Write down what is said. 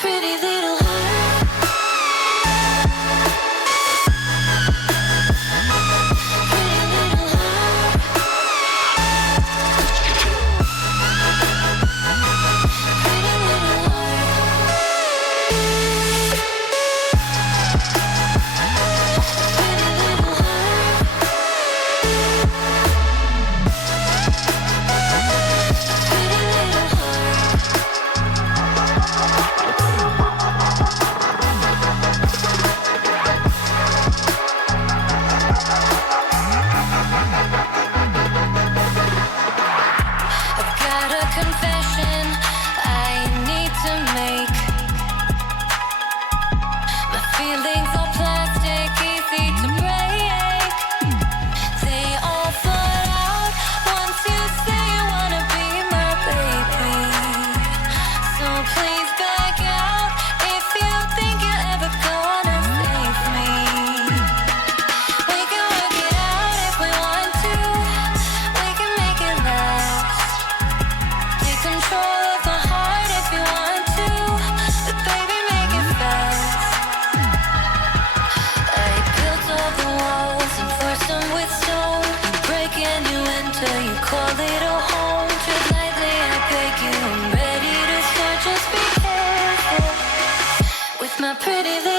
pretty little heart. Pretty little heart. Pretty little confession I need to make. My feelings are plastic, easy to break. They all fall out once you say you wanna be my baby. So please back out if you think you're ever gonna save me. We can work it out if we want to. We can make it last. Take control of my heart if you want to, but baby, make it fast. I built all the walls and forced them with stone. You break and you enter, you call it a home. Tread lightly, I beg you, I'm ready to start, just be careful with my pretty little